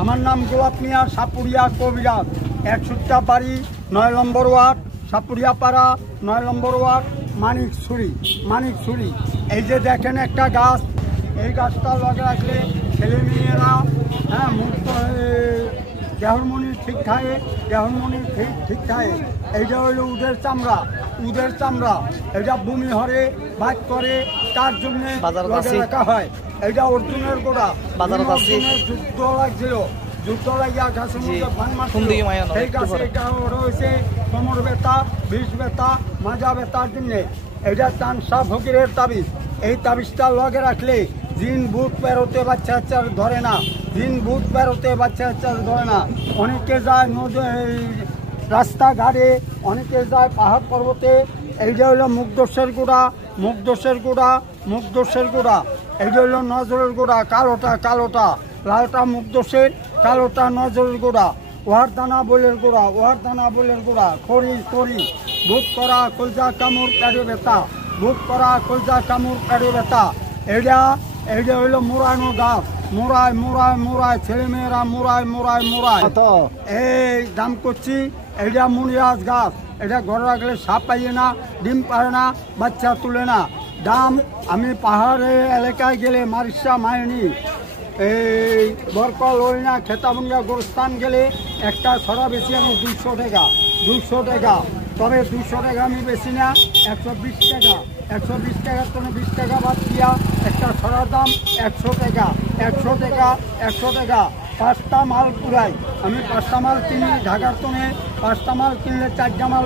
আমার নাম গোলাপ মিয়া, সাপুরিয়া কবিরাজ, 61টা বাড়ি, 9 নম্বর ওয়ার্ড, সাপুরিয়া পাড়া, 9 নম্বর ওয়ার্ড, মানিকছড়ি। এই যে দেখেন একটা গাছ, এই গাছটা লগে রাখলে ছেলে মেয়েরা মুক্ত দেহরমণি ঠিক থাকে, ঠিক থাকে। এইটা হইলো উদের চামড়া, এটা বমি হরে বাদ করে, তার জন্য রাখা হয়। এইটা অর্জুনের গোড়া, যুদ্ধ লাগছিল, যুদ্ধ লাগিয়া গাছের মধ্যে ফান মারছিল, সেই গাছে এটা রয়েছে কোমর ব্যথা, বিষ ব্যথা, মাজা ব্যথার জন্য। এটা চানসা ফকিরের তাবিজ। এই তাবিজটা লগে রাখলে জিন ভূত পেরোতে বাচ্চা ধরে না, অনেকে যায় রাস্তাঘাটে, অনেকে যায় পাহাড় পর্বতে। এইটা হলো মুগদোষের গুঁড়া, এইটা হলো নজরের গুঁড়া, কালোটা, লালটা মুগদোষের, কালোটা নজরের গুঁড়া, ওহার দানা বলের গুঁড়া, খড়ি, ভূত করা কলজা কামড় পেটে ব্যথা, এইটা হইলো মোড়ানো গাছ, মোড়ায় ছেলেমেয়েরা মোড়ায়। এই দাম করছি, এইটা মুনিরাজ গাছ, এটা ঘরে রাখলে সাপ পাইয়ে না, ডিম পারে না, বাচ্চা তুলে না। দাম আমি পাহাড়ে এলাকায় গেলে মারিসা মায়নি, এই বরকল হরিণা খেতাবঙ্গা গোরস্থান গেলে একটা ছড়া বেশি আমি 200 টাকা। তবে 200 টাকা আমি বেশি না, 120 টাকা। 120 টাকার জন্য 20 টাকা বাদ দিয়া একটা ছড়ার দাম 100 টাকা। 5টা মাল পুরাই, আমি 5টা মাল কিনি ঢাকার তনে, 5টা মাল কিনলে 4টা মাল